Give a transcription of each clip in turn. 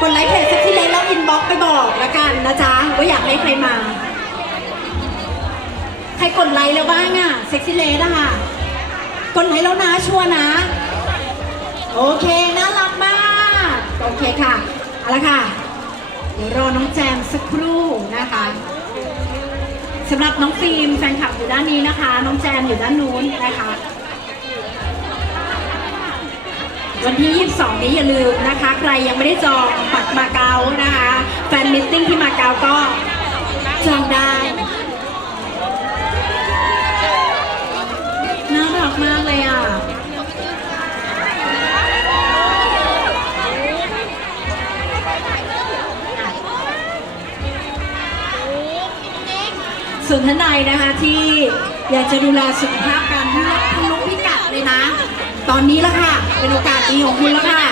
กดไลค์เพจเซ็กซี่เลนแล้วอินบ็อกไปบอกละกันนะจ๊ะว่าอยากให้ใครมา ใครกดไลค์แล้วบ้างอะเซ็กซี่เลนอะค่ะกดไลค์แล้วนะชัวนะ โอเคน่ารักมาก โอเคค่ะเอาละค่ะ เดี๋ยวรอน้องแจมสักครู่นะคะสำหรับน้องฟิล์มแฟนคลับอยู่ด้านนี้นะคะ น้องแจมอยู่ด้านนู้นนะคะ วันที่ 22 นี้อย่าลืมนะคะ ใครยังไม่ได้จองบัตรมาเก๊านะคะ แฟนมิทติ้งที่มาเก๊าก็จองได้น่ารักมากเลยอะส่วนท่านใดนะคะที่อยากจะดูแลสุขภาพการลดทะลุพิกัดเลยนะ ตอนนี้ละค่ะ เป็นโอกาสดีของคุณแล้วค่ะ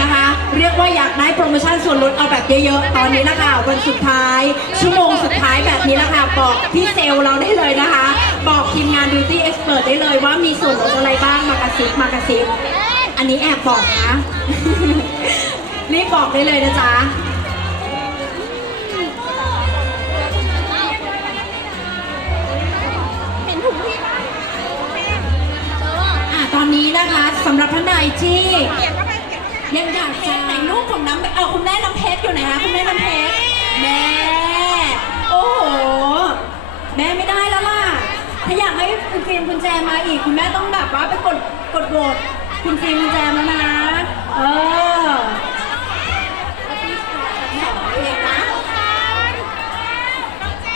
นะคะ เรียกว่าอยากได้โปรโมชั่นส่วนลดเอาแบบเยอะๆ ตอนนี้ละค่ะวันสุดท้าย ชั่วโมงสุดท้ายแบบนี้ละค่ะ บอกพี่เซลเราได้เลยนะคะ บอกทีมงาน Beauty Expert ได้เลยว่ามีส่วนลดอะไรบ้างมากระซิบมากระซิบอันนี้แอบบอกนะ รีบบอกได้เลยนะจ๊ะ สำหรับท่านใดที่เก็บก็ไปเก็บยังอยากจะไหนลูกของน้ำเอาคุณแม่น้ำเพชรอยู่ไหนคะคุณแม่น้ำเพชรแม่โอ้โหแม่ไม่ได้แล้วล่ะถ้าอยากให้คุณฟิล์มคุณแจมมาอีก คุณแม่ต้องแบบว่าไปกดกดโหวตคุณฟิล์มคุณแจมแล้วนะเออเองนะ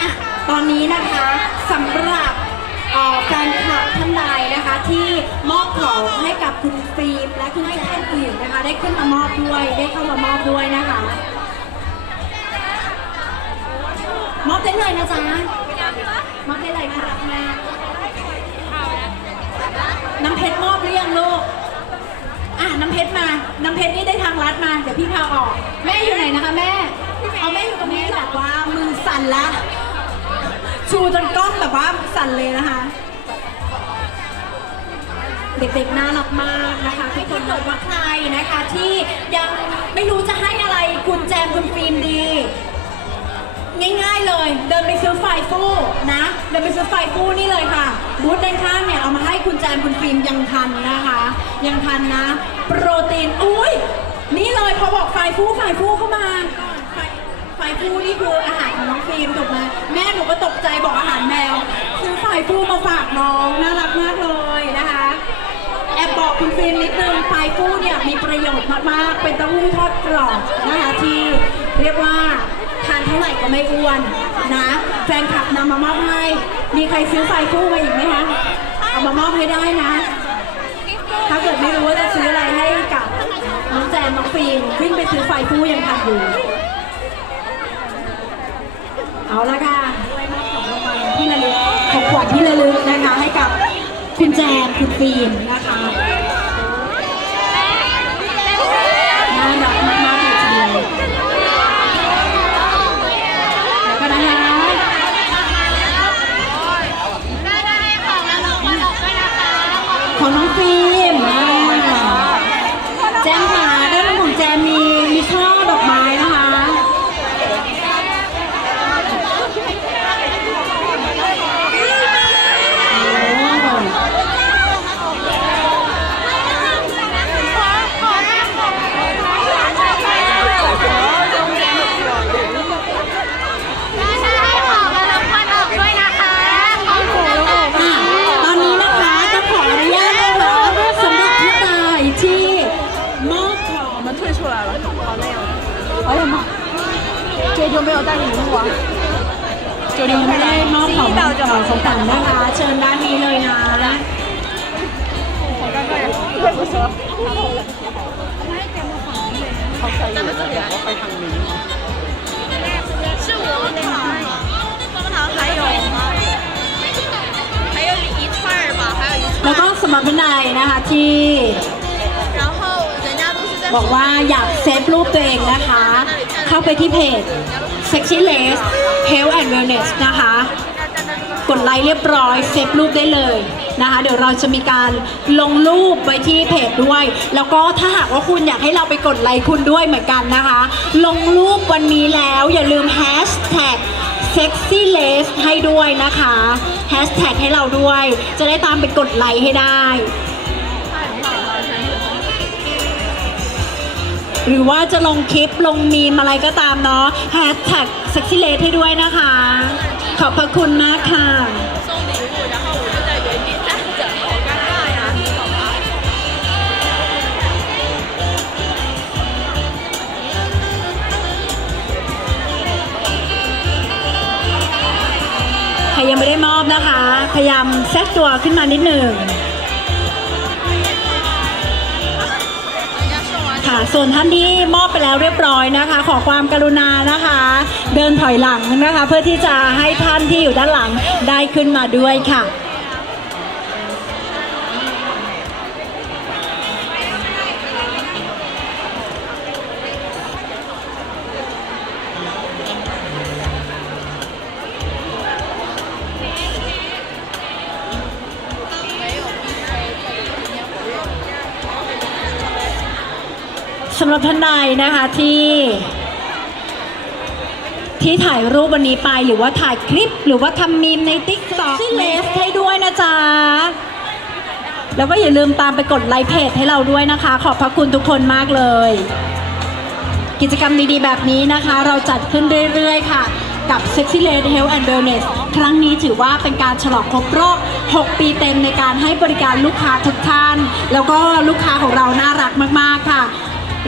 อะตอนนี้นะคะสำหรับ ได้ขึ้นมามอบด้วยได้เข้ามามอบด้วยนะคะมอบได้เลยนะจ๊ะมอบได้เลยค่ะน้ำเพชรมอบหรือยังลูกอะน้ำเพชรมาน้ำเพชรนี่ได้ทางลัดมาเดี๋ยวพี่พาออก แม่อยู่ไหนนะคะ แม่เอาแม่อยู่ตรงนี้แบบว่ามือสั่นละชูจนกล้องแบบว่าสั่นเลยนะคะ เด็กๆน่ารักมากนะคะทุกคนเกิดว่าใครนะคะที่ยังไม่รู้จะให้อะไรคุณแจมคุณฟิล์มดี ง่ายๆเลย เดินไปซื้อไฟฟู่นะ เดินไปซื้อไฟฟู่นี่เลยค่ะ บูธด้านข้างเนี่ยเอามาให้คุณแจมคุณฟิล์มยังทันนะคะ ยังทันนะ โปรตีนอุ้ยนี่เลยพอบอกไฟฟู่ไฟฟู่เข้ามาไฟฟู่นี่คืออาหารของน้องฟิล์มถูกไหมแม่หนูก็ตกใจบอกอาหารแมว ซื้อไฟฟู่มาฝากน้องน่ารักมากเลยนะคะ แอบบอก คุณฟิล์มนิดนึงไฟฟู้เนี่ยมีประโยชน์มากๆ เป็นเต้าหู้ทอดกรอบนะคะที่เรียกว่าทานเท่าไหร่ก็ไม่อ้วนนะ แฟนคลับนำมามอบให้ มีใครซื้อไฟฟู้มาอีกไหมคะ เอามามอบให้ได้นะ ถ้าเกิดไม่รู้ว่าจะซื้ออะไรให้กับน้องแจมน้องฟิล์มวิ่งไปซื้อไฟฟู้ยังทันอยู่ เอาละค่ะไปมอบของรางวัลที่ระลึกของขวัญที่ระลึกนะคะให้กับคุณแจมคุณฟิล์มนะคะ 就没有带礼物啊。 เดี๋ยวไม่ได้มอบของเก่าของต่างนะคะ เชิญด้านนี้เลยนะ 好尴尬呀，快不行了。好可以，我会ทางนี้ 是我的糖，蜂糖还有吗？还有一串儿吧，还有一 แล้วก็สำหรับท่านใดนะคะที่ 然后人家都是在 บอกว่าอยากเซฟรูปตัวเองนะคะ เข้าไปที่เพจ Sexy Lace Health and Wellness นะคะ กดไลค์เรียบร้อยเซฟรูปได้เลยนะคะ เดี๋ยวเราจะมีการลงรูปไว้ที่เพจด้วย แล้วก็ถ้าหากว่าคุณอยากให้เราไปกดไลค์คุณด้วยเหมือนกันนะคะ ลงรูปวันนี้แล้วอย่าลืมแฮชแท็ก sexy lace ให้ด้วยนะคะแฮชแท็กให้เราด้วย จะได้ตามไปกดไลค์ให้ได้ หรือว่าจะลงคลิปลงมีมอะไรก็ตามเนาะแฮชแท็ก sexy lace ให้ด้วยนะคะ ขอบพระคุณมากค่ะ 送礼物，然后我就在原地站着，好尴尬呀，好吧。 ใครยังไม่ได้มอบนะคะ พยายามแทรกตัวขึ้นมานิดหนึ่ง ค่ะ ส่วนท่านที่มอบไปแล้วเรียบร้อยนะคะ ขอความกรุณานะคะ เดินถอยหลังนะคะ เพื่อที่จะให้ท่านที่อยู่ด้านหลังได้ขึ้นมาด้วยค่ะ สำหรับท่านใดนะคะที่ที่ถ่ายรูปวันนี้ไปหรือว่าถ่ายคลิปหรือว่าทำมีมในติ๊กต็อกเลสให้ด้วยนะจ๊ะ แล้วก็อย่าลืมตามไปกดไลค์เพจให้เราด้วยนะคะ ขอบพระคุณทุกคนมากเลย กิจกรรมดีๆแบบนี้นะคะ เราจัดขึ้นเรื่อยๆ ค่ะ กับ Sexy Lady Health and Wellness ครั้งนี้ถือว่าเป็นการฉลองครบรอบ 6 ปีเต็มในการให้บริการลูกค้าทุกท่าน แล้วก็ลูกค้าของเราน่ารักมากๆค่ะ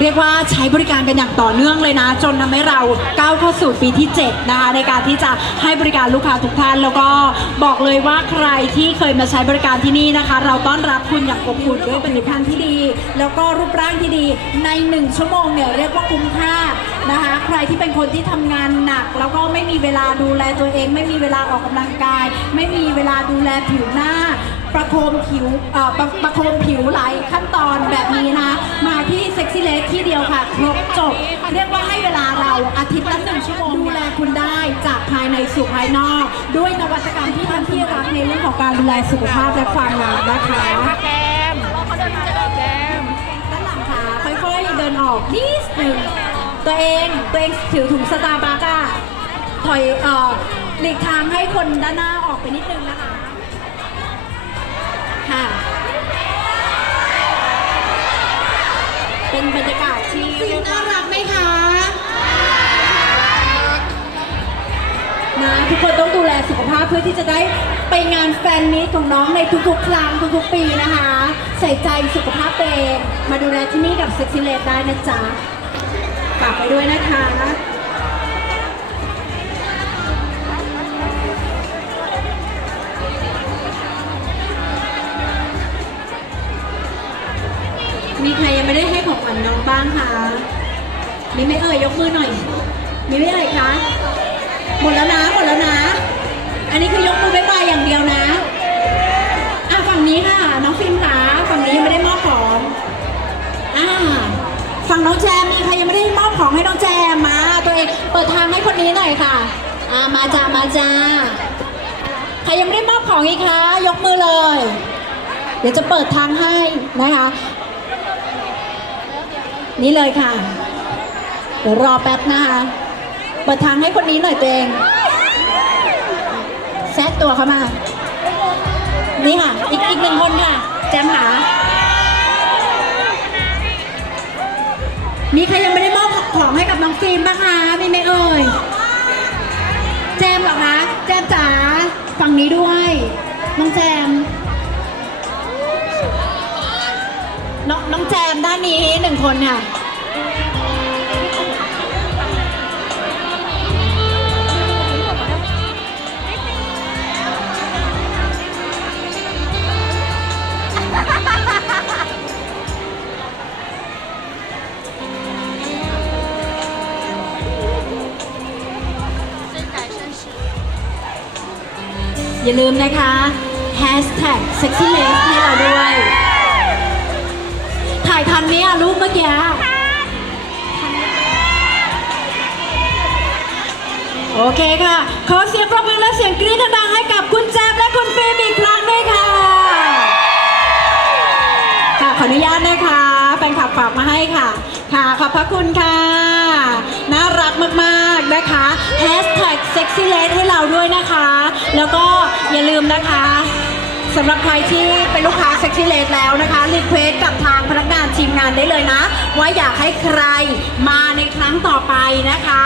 เรียกว่าใช้บริการเป็นอย่างต่อเนื่องเลยนะ จนทำให้เราก้าวเข้าสู่ปีที่ 7 นะคะ ในการที่จะให้บริการลูกค้าทุกท่าน แล้วก็บอกเลยว่าใครที่เคยมาใช้บริการที่นี่นะคะ เราต้อนรับคุณอย่างอบอุ่นด้วยผลิตภัณฑ์ที่ดี แล้วก็รูปร่างที่ดีใน 1 ชั่วโมงเนี่ยเรียกว่าคุ้มค่านะคะ ใครที่เป็นคนที่ทำงานหนัก แล้วก็ไม่มีเวลาดูแลตัวเอง ไม่มีเวลาออกกำลังกาย ไม่มีเวลาดูแลผิวหน้า ประโคมผิวเอ่อประประโคมผิวหลายขั้นตอนแบบนี้นะ มาที่เซ็กซี่เลสที่เดียวค่ะ ครบจบ เรียกว่าให้เวลาเราอาทิตย์ละหนึ่งชั่วโมงดูแลคุณได้จากภายในสู่ภายนอก ด้วยนวัตกรรมที่ทันที่รักในเรื่องของการดูแลสุขภาพและความงามนะคะ แก้มเขาเดินมาแล้วแก้มด้านหลังขาค่อยๆเดินออกนิดหนึ่งตัวเองตัวเองถือถุงสตาร์บัคอะถอยเอ่อหลีกทางให้คนด้านหน้าออกไปนิดนึงนะคะ เป็นบรรยากาศที่น่ารักไหมคะนะทุกคนต้องดูแลสุขภาพเพื่อที่จะได้ไปงานแฟนมีตของน้องในทุกๆ ครั้งทุกๆ ปีนะคะ ใส่ใจสุขภาพตัวเองมาดูแลที่นี่กับเซ็กซี่เลดได้นะจ๊ะฝากไปด้วยนะคะ มีไหม่เอ่ยยกมือหน่อย มีไหม่เอ่ยคะหมดแล้วนะหมดแล้วนะ อันนี้คือยกมือบ๊ายบายอย่างเดียวนะอะฝั่งนี้ค่ะ น้องฟิล์มคะฝั่งนี้ยังไม่ได้มอบของอ่าฝั่งน้องแจมมีใครยังไม่ได้มอบของให้น้องแจมมา ตัวเองเปิดทางให้คนนี้หน่อยค่ะอ่ามาจ้ามาจ้าใครยังไม่ได้มอบของอีกคะยกมือเลย เดี๋ยวจะเปิดทางให้นะคะ นี่เลยค่ะ เดี๋ยวรอแป๊บนะคะเปิดทางให้คนนี้หน่อยตัวเอง แซดตัวเข้ามา นี่ค่ะ อีกอีกหนึ่งคนค่ะ แจมหา มีใครยังไม่ได้มอบของให้กับน้องฟิล์มบ้างคะ มีไหมเอ่ย แจมเหรอคะ แจมจ๋า ฝั่งนี้ด้วย น้องแจม น้องน้องแจมด้านนี้หนึ่งคนค่ะ อย่าลืมนะคะ hashtag sexy lace ให้เราด้วย ถ่ายทันไหมอะรูปเมื่อกี้โอเคค่ะ ขอเสียงปรบมือและเสียงกรี๊ดดังๆให้กับคุณแจ ฝากมาให้ค่ะ ค่ะ ขอบพระคุณค่ะ น่ารักมากๆนะคะ Hashtag sexy l a d ให้เราด้วยนะคะ แล้วก็อย่าลืมนะคะสำหรับใครที่เป็นลูกค้า Sexy l a d แล้วนะคะรีเควสกับทางพนักงานทีมงานได้เลยนะ ว่าอยากให้ใครมาในครั้งต่อไปนะคะ